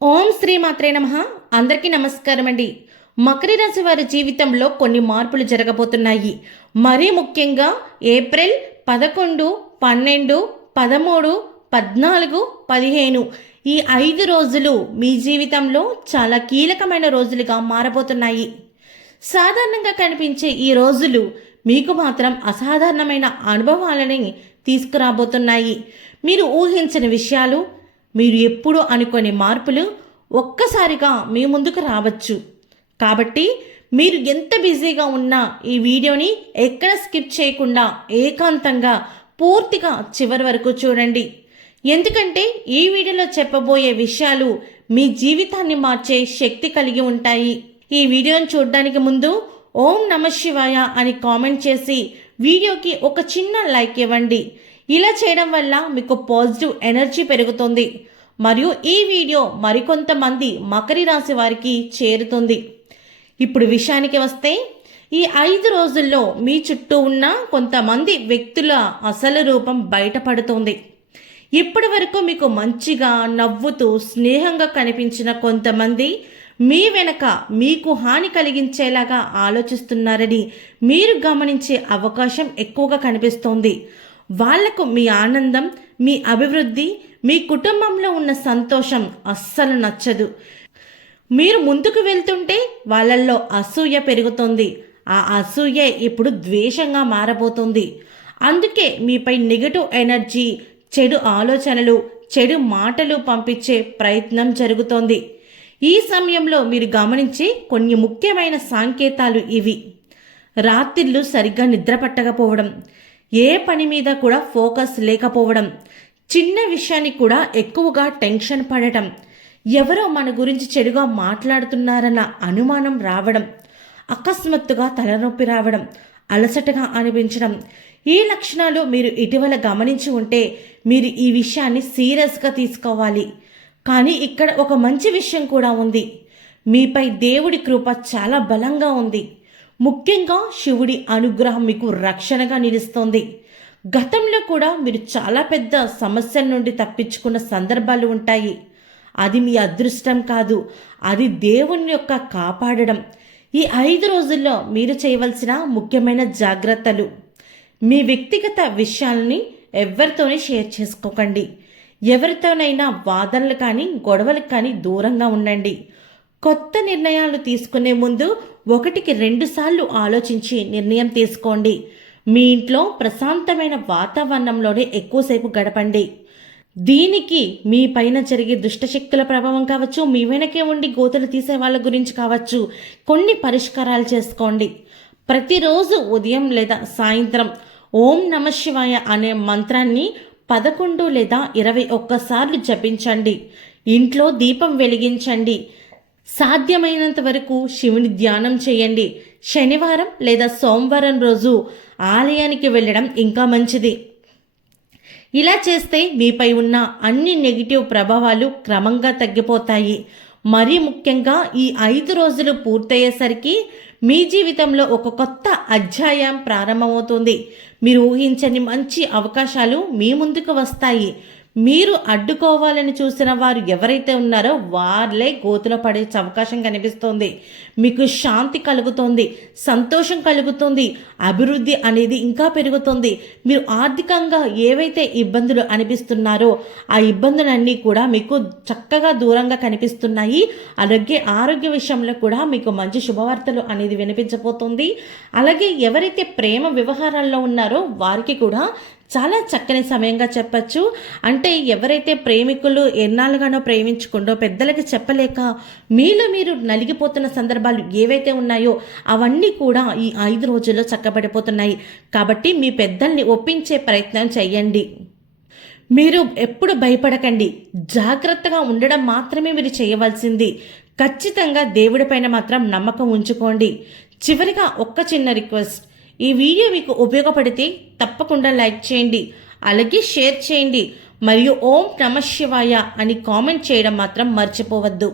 ఓం శ్రీ మాత్రే నమః. అందరికీ నమస్కారం అండి. మకర రాశి వారి జీవితంలో కొన్ని మార్పులు జరగబోతున్నాయి. మరీ ముఖ్యంగా ఏప్రిల్ 11, 12, 13, 14, 15 ఈ 5 రోజులు మీ జీవితంలో చాలా కీలకమైన రోజులుగా మారబోతున్నాయి. సాధారణంగా కనిపించే ఈ రోజులు మీకు మాత్రం అసాధారణమైన అనుభవాలని తీసుకురాబోతున్నాయి. మీరు ఊహించని విషయాలు, మీరు ఎప్పుడూ అనుకోని మార్పులు ఒక్కసారిగా మీ ముందుకు రావచ్చు. కాబట్టి మీరు ఎంత బిజీగా ఉన్నా ఈ వీడియోని ఎక్కడ స్కిప్ చేయకుండా ఏకాంతంగా పూర్తిగా చివరి వరకు చూడండి. ఎందుకంటే ఈ వీడియోలో చెప్పబోయే విషయాలు మీ జీవితాన్ని మార్చే శక్తి కలిగి ఉంటాయి. ఈ వీడియోని చూడడానికి ముందు ఓం నమః శివాయ అని కామెంట్ చేసి వీడియోకి ఒక చిన్న లైక్ ఇవ్వండి. ఇలా చేయడం వల్ల మీకు పాజిటివ్ ఎనర్జీ పెరుగుతుంది మరియు ఈ వీడియో మరికొంతమంది మకర రాశి వారికి చేరుతుంది. ఇప్పుడు విషయానికి వస్తే, ఈ 5 రోజుల్లో మీ చుట్టూ ఉన్న కొంతమంది వ్యక్తుల అసలు రూపం బయటపడుతుంది. ఇప్పటి వరకు మీకు మంచిగా నవ్వుతూ స్నేహంగా కనిపించిన కొంతమంది మీ వెనక మీకు హాని కలిగించేలాగా ఆలోచిస్తున్నారని మీరు గమనించే అవకాశం ఎక్కువగా కనిపిస్తోంది. వాళ్లకు మీ ఆనందం, మీ అభివృద్ధి, మీ కుటుంబంలో ఉన్న సంతోషం అస్సలు నచ్చదు. మీరు ముందుకు వెళ్తుంటే వాళ్ళల్లో అసూయ పెరుగుతుంది. ఆ అసూయే ఇప్పుడు ద్వేషంగా మారబోతుంది. అందుకే మీపై నెగటివ్ ఎనర్జీ, చెడు ఆలోచనలు, చెడు మాటలు పంపించే ప్రయత్నం జరుగుతోంది. ఈ సమయంలో మీరు గమనించే కొన్ని ముఖ్యమైన సంకేతాలు ఇవి. రాత్రిళ్ళు సరిగ్గా నిద్ర పట్టకపోవడం, ఏ పని మీద కూడా ఫోకస్ లేకపోవడం, చిన్న విషయానికి కూడా ఎక్కువగా టెన్షన్ పడటం, ఎవరో మన గురించి చెడుగా మాట్లాడుతున్నారన్న అనుమానం రావడం, అకస్మాత్తుగా తలనొప్పి రావడం, అలసటగా అనిపించడం, ఈ లక్షణాలు మీరు ఇటీవల గమనించి ఉంటే మీరు ఈ విషయాన్ని సీరియస్గా తీసుకోవాలి. కానీ ఇక్కడ ఒక మంచి విషయం కూడా ఉంది. మీపై దేవుడి కృప చాలా బలంగా ఉంది. ముఖ్యంగా శివుడి అనుగ్రహం మీకు రక్షణగా నిలుస్తోంది. గతంలో కూడా మీరు చాలా పెద్ద సమస్యల నుండి తప్పించుకున్న సందర్భాలు ఉంటాయి. అది మీ అదృష్టం కాదు, అది దేవుని యొక్క కాపాడడం. ఈ 5 రోజుల్లో మీరు చేయవలసిన ముఖ్యమైన జాగ్రత్తలు: మీ వ్యక్తిగత విషయాలని ఎవరితోనే షేర్ చేసుకోకండి. ఎవరితోనైనా వాదనలు కానీ గొడవలు కానీ దూరంగా ఉండండి. కొత్త నిర్ణయాలు తీసుకునే ముందు 1కి 2 సార్లు ఆలోచించి నిర్ణయం తీసుకోండి. మీ ఇంట్లో ప్రశాంతమైన వాతావరణంలోనే ఎక్కువసేపు గడపండి. దీనికి మీ పైన జరిగే దుష్టశక్తుల ప్రభావం కావచ్చు, మీ వెనకే ఉండి గోతులు తీసే వాళ్ళ గురించి కావచ్చు, కొన్ని పరిష్కారాలు చేసుకోండి. ప్రతిరోజు ఉదయం లేదా సాయంత్రం ఓం నమః శివాయ అనే మంత్రాన్ని 11 లేదా 21 సార్లు జపించండి. ఇంట్లో దీపం వెలిగించండి. సాధ్యమైనంత వరకు శివుని ధ్యానం చేయండి. శనివారం లేదా సోమవారం రోజు ఆలయానికి వెళ్ళడం ఇంకా మంచిది. ఇలా చేస్తే మీపై ఉన్న అన్ని నెగిటివ్ ప్రభావాలు క్రమంగా తగ్గిపోతాయి. మరీ ముఖ్యంగా ఈ 5 రోజులు పూర్తయ్యేసరికి మీ జీవితంలో ఒక కొత్త అధ్యాయం ప్రారంభమవుతుంది. మీరు ఊహించని మంచి అవకాశాలు మీ ముందుకు వస్తాయి. మీరు అడ్డుకోవాలని చూసిన వారు ఎవరైతే ఉన్నారో వాళ్ళే గోతులో పడే అవకాశం కనిపిస్తోంది. మీకు శాంతి కలుగుతుంది, సంతోషం కలుగుతుంది, అభివృద్ధి అనేది ఇంకా పెరుగుతుంది. మీరు ఆర్థికంగా ఏవైతే ఇబ్బందులు అనిపిస్తున్నారో ఆ ఇబ్బందులన్నీ కూడా మీకు చక్కగా దూరంగా కనిపిస్తున్నాయి. అలాగే ఆరోగ్య విషయంలో కూడా మీకు మంచి శుభవార్తలు అనేది వినిపించబోతుంది. అలాగే ఎవరైతే ప్రేమ వ్యవహారాల్లో ఉన్నారో వారికి కూడా చాలా చక్కని సమయంగా చెప్పచ్చు. అంటే ఎవరైతే ప్రేమికులు ఎన్నాళ్ళుగానో ప్రేమించుకుంటో పెద్దలకి చెప్పలేక మీలో మీరు నలిగిపోతున్న సందర్భాలు ఏవైతే ఉన్నాయో అవన్నీ కూడా ఈ 5 రోజుల్లో చక్కబడిపోతున్నాయి. కాబట్టి మీ పెద్దల్ని ఒప్పించే ప్రయత్నం చేయండి. మీరు ఎప్పుడు భయపడకండి, జాగ్రత్తగా ఉండడం మాత్రమే మీరు చేయవలసింది. ఖచ్చితంగా దేవుడిపైన మాత్రం నమ్మకం ఉంచుకోండి. చివరిగా ఒక్క చిన్న రిక్వెస్ట్: ఈ వీడియో మీకు ఉపయోగపడితే తప్పకుండా లైక్ చేయండి, అలాగే షేర్ చేయండి మరియు ఓం నమః శివాయ అని కామెంట్ చేయడం మాత్రం మర్చిపోవద్దు.